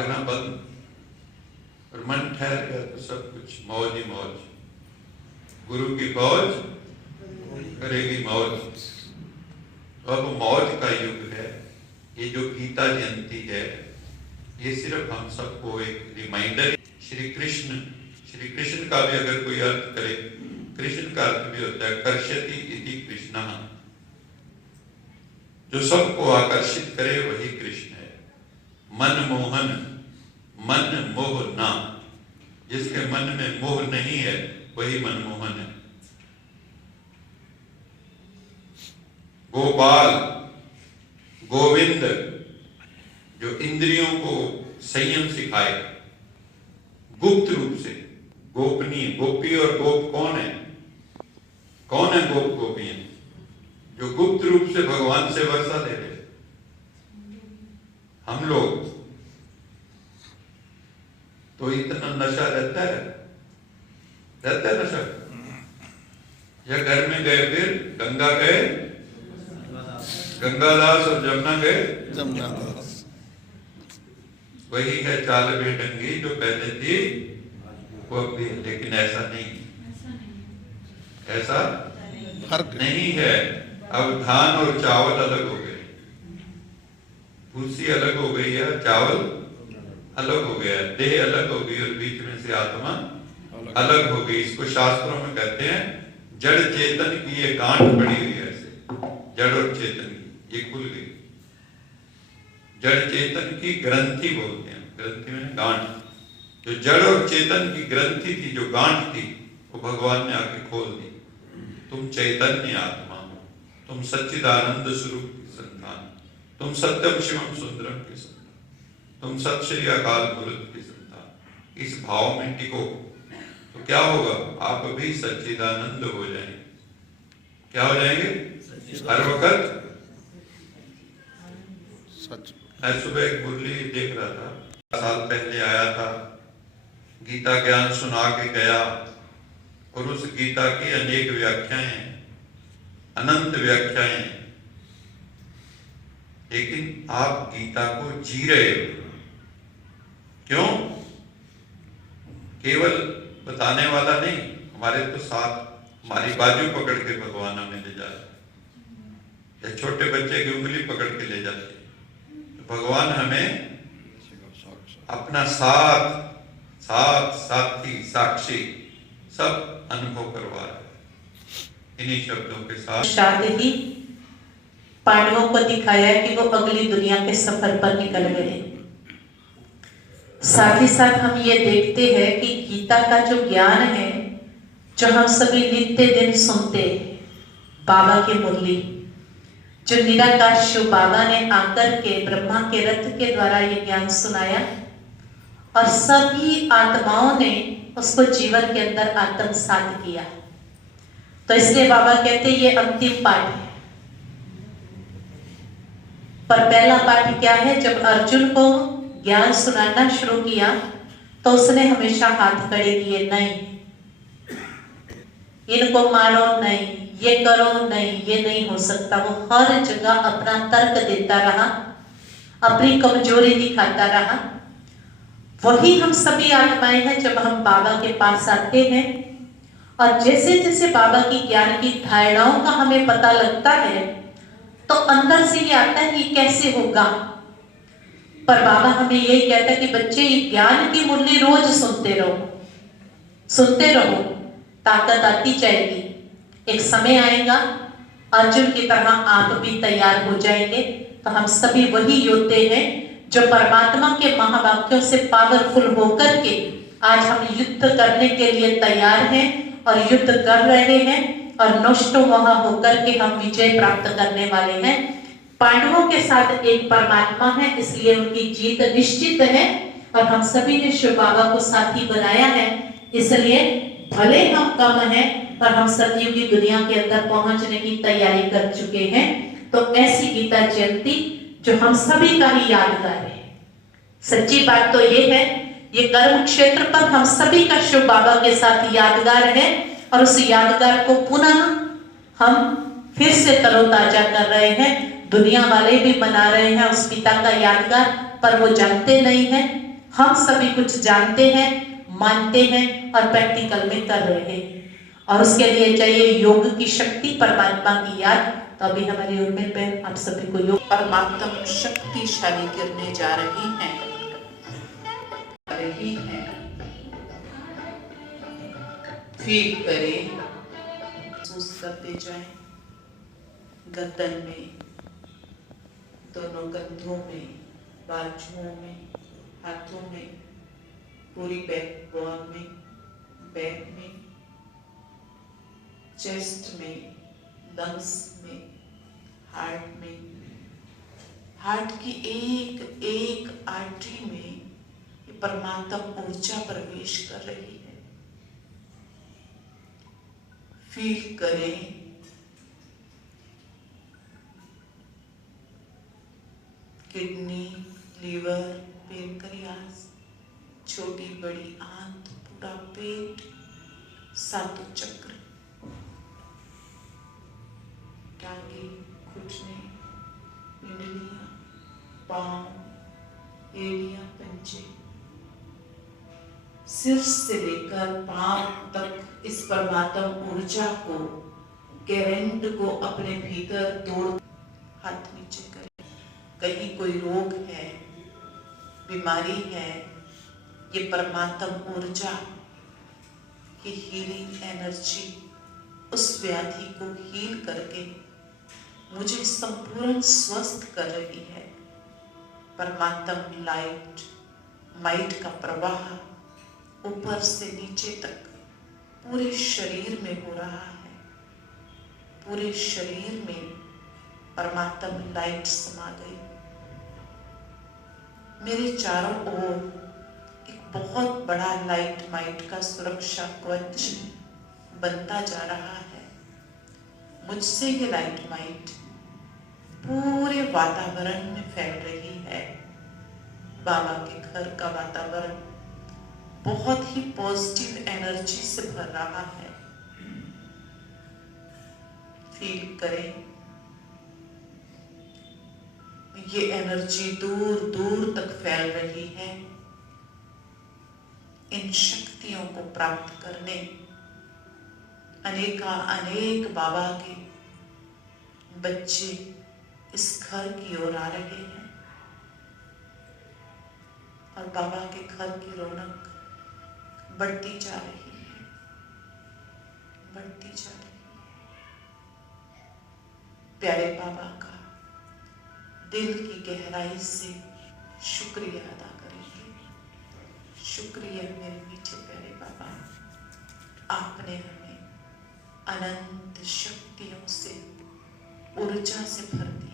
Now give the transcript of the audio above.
भागना बंद, और मन ठहर गया तो सब कुछ मौज ही मौज। गुरु की फौज करेगी मौज। तो अब मौज का युग है। ये जो गीता जयंती है, ये सिर्फ हम सबको एक रिमाइंडर। श्री कृष्ण का भी अगर कोई अर्थ करे, कृष्ण का अर्थ भी होता है कर्षति इति कृष्ण। जो सबको आकर्षित करे वही कृष्ण है। मनमोहन, मन मोह ना, जिसके मन में मोह नहीं है वही मनमोहन है। गोपाल, गोविंद, जो इंद्रियों को संयम सिखाए गुप्त रूप से। गोपनीय, गोपी और गोप कौन है? कौन है गोप गोपियां? जो गुप्त रूप से भगवान से वर्षा ले रहे। हम लोग तो इतना नशा रहता है नशा। या घर में गए, फिर गंगा गए गंगादास और जमुना गए जमुनादास। वही है चाल बेढंगी जो पहले थी वो अब भी है। लेकिन ऐसा नहीं, ऐसा फर्क नहीं है। अब धान और चावल अलग हो गए, भूसी अलग हो गई है, चावल अलग हो गया, देह अलग हो गई और बीच में से आत्मा अलग हो गई। इसको शास्त्रों में कहते हैं जड़ चेतन की ये गांठ पड़ी हुई है। ऐसे जड़ और चेतन की ये खुल गई। जड़ चेतन की ग्रंथि बोलते हैं, ग्रंथि में गांठ। जो जड़ और चेतन की ग्रंथि थी, जो गांठ थी, वो भगवान ने आके खोल दी। तुम चैतन्य आत्मा हो, तुम सच्चिदानंद स्वरूप की संतान, तुम सत्यम शिवम सुंदरम की संतान, तुम सत श्री अकाल मूर्त की संतान। इस भाव में टिको तो क्या होगा? आप भी सच्चिदानंद हो जाएंगे। क्या हो जाएंगे? हर वक्त सच। मैं सुबह एक मुरली देख रहा था, साल पहले आया था, गीता ज्ञान सुना के गया, और उस गीता की अनेक व्याख्याएं, अनंत व्याख्याएं। लेकिन आप गीता को जी रहे हो। क्यों? केवल बताने वाला नहीं, हमारे तो साथ हमारी बाजू पकड़ के भगवान हमें ले जाते, या छोटे बच्चे की उंगली पकड़ के ले जाते। तो भगवान हमें अपना साथ साथी साक्षी सब अनुभव करवा रहा है। इन्हीं शब्दों के साथ शादी पांडवों को दिखाया कि वो अगली दुनिया के सफर पर निकल गए। साथ ही साथ हम ये देखते हैं कि गीता का जो ज्ञान है, जो हम सभी नित्य दिन सुनते, बाबा की मुरली, जो निराकार शिव बाबा ने आकर के ब्रह्मा के रथ के द्वारा ये ज्ञान सुनाया, और सभी आत्माओं ने उसको जीवन के अंदर आत्मसात किया। तो इसलिए बाबा कहते ये अंतिम पाठ है। पर पहला पाठ क्या है? जब अर्जुन को ज्ञान सुनाना शुरू किया तो उसने हमेशा हाथ खड़े किए, नहीं इनको मारो, नहीं ये करो, नहीं ये नहीं हो सकता। वो हर जगह अपना तर्क देता रहा, अपनी कमजोरी दिखाता रहा। वही हम सभी आत्माएं हैं। जब हम बाबा के पास आते हैं और जैसे जैसे बाबा की ज्ञान की धारणाओं का हमें पता लगता है, तो अंदर से ये आता है कि कैसे होगा। पर बाबा हमें यही कहता है कि बच्चे ये ज्ञान की मुरली रोज सुनते रहो, ताकत आती जाएगी। एक समय आएगा अर्जुन की तरह आप भी तैयार हो जाएंगे। तो हम सभी वही योद्धे हैं जो परमात्मा के महावाक्यों से पावरफुल होकर के आज हम युद्ध करने के लिए तैयार हैं और युद्ध कर रहे हैं, और नष्टो वहां होकर के हम विजय प्राप्त करने वाले हैं। पांडवों के साथ एक परमात्मा है, इसलिए उनकी जीत निश्चित है। और हम सभी ने शिव बाबा को साथी बनाया है, इसलिए भले हम कम हैं पर हम सतयुग की दुनिया के अंदर पहुंचने की तैयारी कर चुके हैं। तो ऐसी गीता जयंती जो हम सभी का ही यादगार है। सच्ची बात तो ये है, ये कर्म क्षेत्र पर हम सभी का शिव बाबा के साथ यादगार है, और उस यादगार को पुनः हम फिर से तरोताजा कर रहे हैं। दुनिया वाले भी मना रहे हैं उस पिता का यादगार, पर वो जानते नहीं हैं। हम सभी कुछ जानते हैं, मानते हैं और प्रैक्टिकल में कर रहे हैं। और उसके लिए चाहिए योग की शक्ति, परमात्मा की याद। तो अभी हमारी उर्मिल बहन आप सभी को योग परमात्मा शक्तिशाली करने जा रही हैं। फील करें, महसूस करते जाएं, गर्दन में, दोनों कंधों में, बाजुओं में, हाथों में, पूरी बैक बोन में, बैक में, चेस्ट में, लंग्स में, हार्ट में, हार्ट की एक एक आर्टरी में ये परमात्मा ऊर्जा प्रवेश कर रही है। फील करें, किडनी, लीवर, पेनक्रियास, छोटी बड़ी आंत, पूरा पेट, सातों चक्र, टांगे, घुटने, पिंडलियां, पांव, एड़ियां, पंजे, सिर से लेकर पांव तक इस परमात्मा ऊर्जा को, करंट को अपने भीतर तोड़, हाथ नीचे करें। कहीं कोई रोग है, बीमारी है, ये परमात्मा ऊर्जा की हीलिंग एनर्जी उस व्याधि को हील करके मुझे संपूर्ण स्वस्थ कर रही है। परमात्मा लाइट, माइट का प्रवाह ऊपर से नीचे तक पूरे शरीर में हो रहा है। पूरे शरीर में परमात्मा लाइट समा गई। मेरे चारों ओर एक बहुत बड़ा लाइट माइट का सुरक्षा कवच बनता जा रहा है। मुझसे ये लाइट माइट पूरे वातावरण में फैल रही है। बाबा के घर का वातावरण बहुत ही पॉजिटिव एनर्जी से भर रहा है। फील करें, ये एनर्जी दूर दूर तक फैल रही है। इन शक्तियों को प्राप्त करने अनेक बाबा के बच्चे इस घर की ओर आ रहे हैं और बाबा के घर की रौनक बढ़ती जा रही है, बढ़ती जा रही है। प्यारे बाबा का दिल की गहराई से शुक्रिया अदा करेंगे। शुक्रिया मेरे मीठे प्यारे बाबा, आपने हमें अनंत शक्तियों से, ऊर्जा से भर दिया।